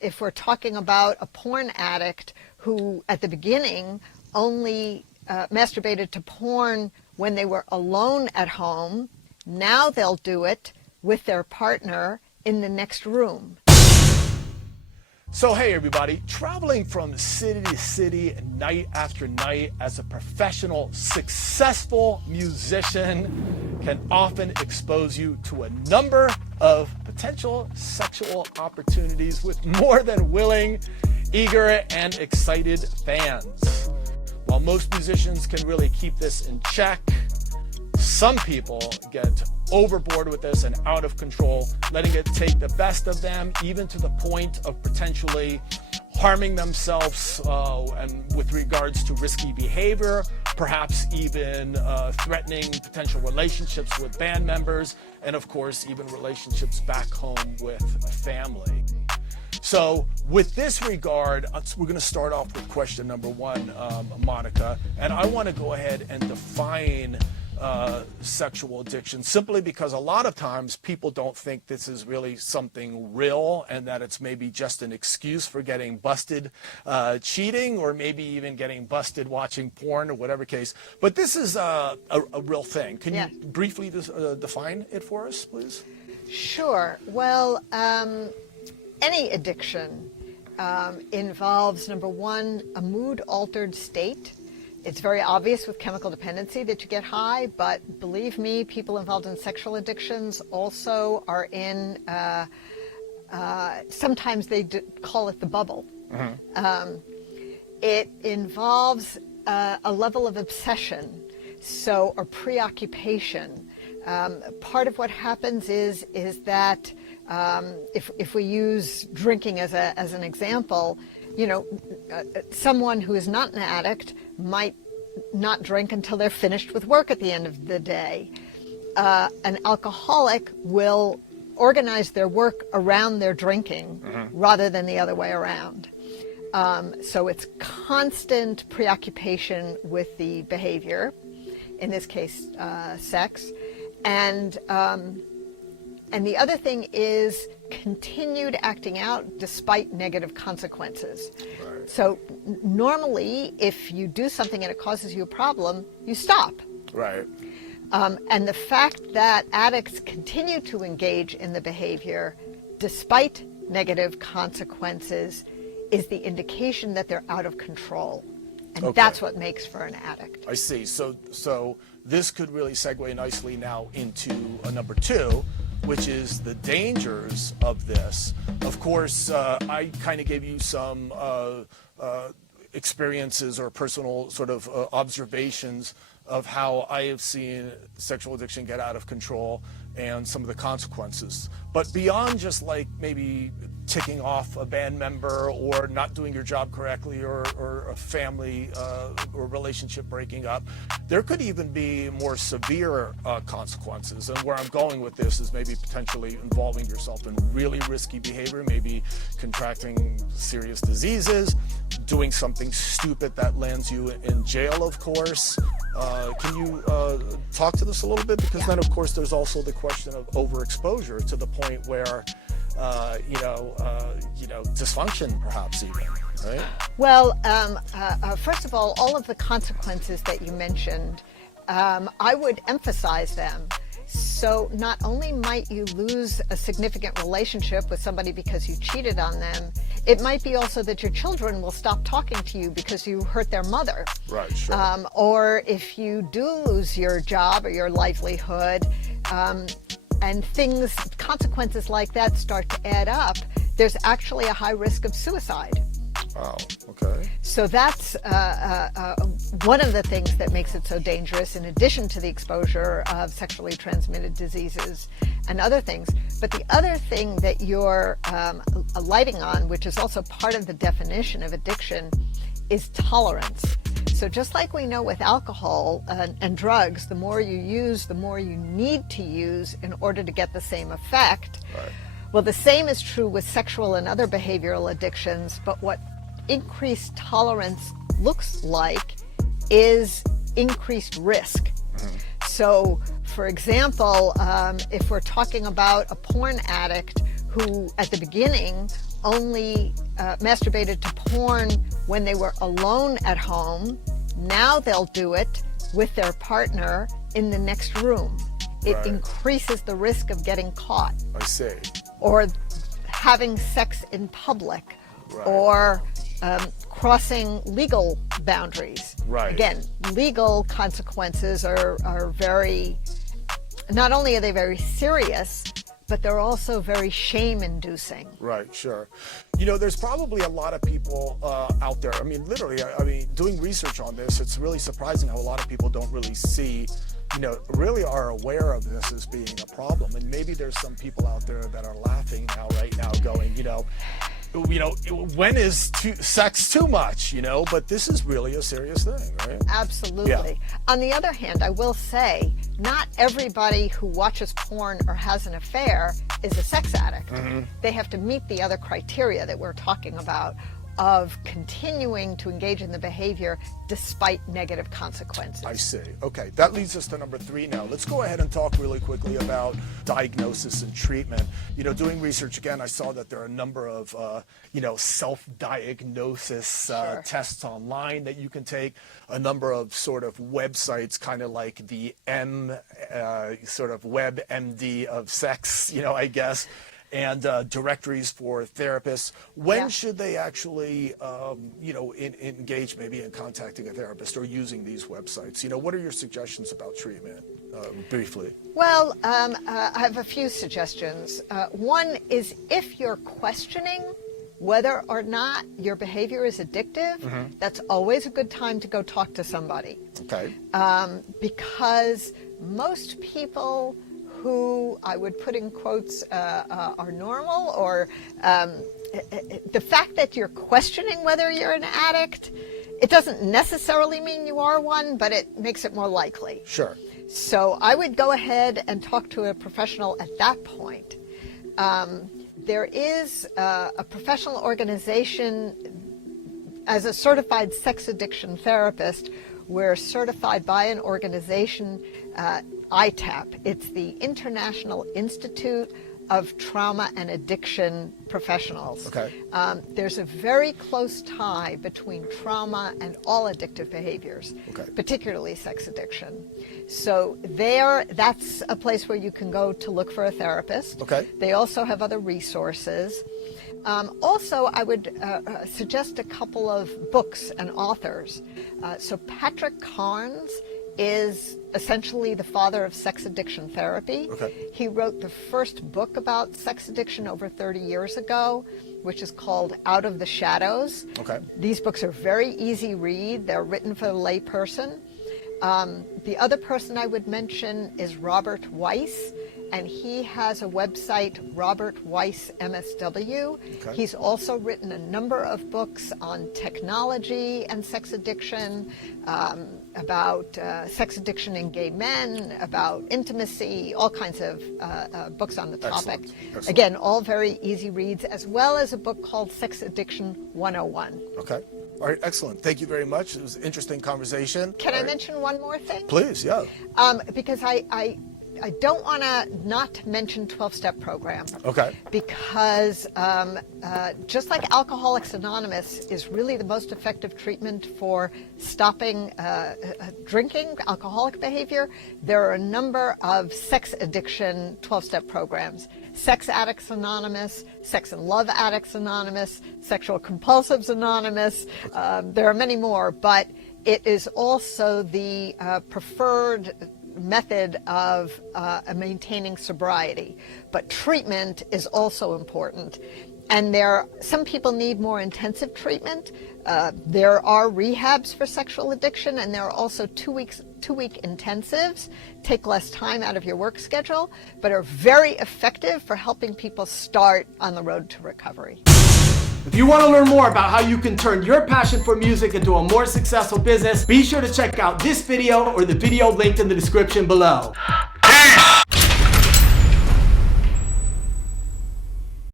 If we're talking about a porn addict who at the beginning only masturbated to porn when they were alone at home, now they'll do it with their partner in the next room. So hey everybody, traveling from city to city night after night as a professional, successful musician can often expose you to a number of potential sexual opportunities with more than willing, eager, and excited fans. While most musicians can really keep this in check, some people get overboard with this and out of control, letting it take the best of them, even to the point of potentially harming themselves and with regards to risky behavior, perhaps even threatening potential relationships with band members, and of course, even relationships back home with family. So with this regard, we're going to start off with question number one, Monica, and I want to go ahead and define sexual addiction, simply because a lot of times people don't think this is really something real and that it's maybe just an excuse for getting busted cheating, or maybe even getting busted watching porn, or whatever case. But this is a real thing. Can you briefly define it for us, please? Sure. Well, any addiction involves, number one, a mood-altered state. It's very obvious with chemical dependency that you get high, but believe me, people involved in sexual addictions also are in, sometimes they call it the bubble. Mm-hmm. It involves a level of obsession, or preoccupation. Part of what happens is that if we use drinking as an example, someone who is not an addict might not drink until they're finished with work at the end of the day. An alcoholic will organize their work around their drinking rather than the other way around. So it's constant preoccupation with the behavior, in this case, sex. And the other thing is continued acting out despite negative consequences. Right. So normally, if you do something and it causes you a problem, you stop. Right. And the fact that addicts continue to engage in the behavior despite negative consequences is the indication that they're out of control. And that's what makes for an addict. I see. So this could really segue nicely now into number two, which is the dangers of this. Of course, I kind of gave you some experiences or personal sort of observations of how I have seen sexual addiction get out of control and some of the consequences. But beyond just like maybe ticking off a band member or not doing your job correctly, or a family or relationship breaking up, there could even be more severe consequences. And where I'm going with this is maybe potentially involving yourself in really risky behavior, maybe contracting serious diseases, doing something stupid that lands you in jail, of course. Can you talk to this a little bit? Because then, of course, there's also the question of overexposure to the point where dysfunction perhaps even, right? Well, first of all of the consequences that you mentioned, I would emphasize them. So not only might you lose a significant relationship with somebody because you cheated on them, it might be also that your children will stop talking to you because you hurt their mother. Right, sure. Or if you do lose your job or your livelihood, and consequences like that start to add up, there's actually a high risk of suicide. Wow, okay. So that's one of the things that makes it so dangerous, in addition to the exposure of sexually transmitted diseases and other things. But the other thing that you're alighting on, which is also part of the definition of addiction, is tolerance. So just like we know with alcohol and drugs, the more you use, the more you need to use in order to get the same effect. Right. Well, the same is true with sexual and other behavioral addictions, but what increased tolerance looks like is increased risk. Mm-hmm. So, for example, if we're talking about a porn addict who at the beginning only masturbated to porn when they were alone at home. Now they'll do it with their partner in the next room. It increases the risk of getting caught. I see. Or having sex in public, or crossing legal boundaries. Right. Again, legal consequences are very, not only are they very serious, but they're also very shame-inducing. Right, sure. You know, there's probably a lot of people out there. I mean, literally, I mean, doing research on this, it's really surprising how a lot of people don't really see, you know, really are aware of this as being a problem. And maybe there's some people out there that are laughing now, right now, going, you know, when is sex too much, you know? But this is really a serious thing, right? Absolutely. Yeah. On the other hand, I will say, not everybody who watches porn or has an affair is a sex addict. Mm-hmm. They have to meet the other criteria that we're talking about of continuing to engage in the behavior despite negative consequences. I see. Okay, that leads us to number 3 now. Let's go ahead and talk really quickly about diagnosis and treatment. You know, doing research again, I saw that there are a number of, you know, self-diagnosis tests online that you can take, a number of sort of websites, kind of like the sort of WebMD of sex, you know, I guess, and directories for therapists. When should they actually, you know, engage maybe in contacting a therapist or using these websites? You know, what are your suggestions about treatment, briefly? Well, I have a few suggestions. One is, if you're questioning whether or not your behavior is addictive, that's always a good time to go talk to somebody. Okay. Because most people who I would put in quotes are normal, or the fact that you're questioning whether you're an addict, it doesn't necessarily mean you are one, but it makes it more likely. Sure. So I would go ahead and talk to a professional at that point. There is a professional organization. As a certified sex addiction therapist, we're certified by an organization, ITAP. It's the International Institute of Trauma and Addiction Professionals. Okay. There's a very close tie between trauma and all addictive behaviors, particularly sex addiction. So that's a place where you can go to look for a therapist. Okay. They also have other resources. Also, I would suggest a couple of books and authors. So Patrick Carnes is essentially the father of sex addiction therapy. Okay. He wrote the first book about sex addiction over 30 years ago, which is called Out of the Shadows. Okay. These books are very easy read. They're written for the layperson. The other person I would mention is Robert Weiss, and he has a website, Robert Weiss MSW. Okay. He's also written a number of books on technology and sex addiction, about sex addiction in gay men, about intimacy, all kinds of books on the topic. Excellent. Again, all very easy reads, as well as a book called Sex Addiction 101. Okay. All right, excellent. Thank you very much. It was an interesting conversation. Can I mention one more thing? Please, yeah. Because I don't want to not mention 12-step program. Okay. Because just like Alcoholics Anonymous is really the most effective treatment for stopping drinking, alcoholic behavior, there are a number of sex addiction 12-step programs. Sex Addicts Anonymous, Sex and Love Addicts Anonymous, Sexual Compulsives Anonymous. There are many more, but it is also the preferred method of maintaining sobriety. But treatment is also important. And some people need more intensive treatment. There are rehabs for sexual addiction, and there are also two-week intensives. Take less time out of your work schedule, but are very effective for helping people start on the road to recovery. If you want to learn more about how you can turn your passion for music into a more successful business, be sure to check out this video or the video linked in the description below.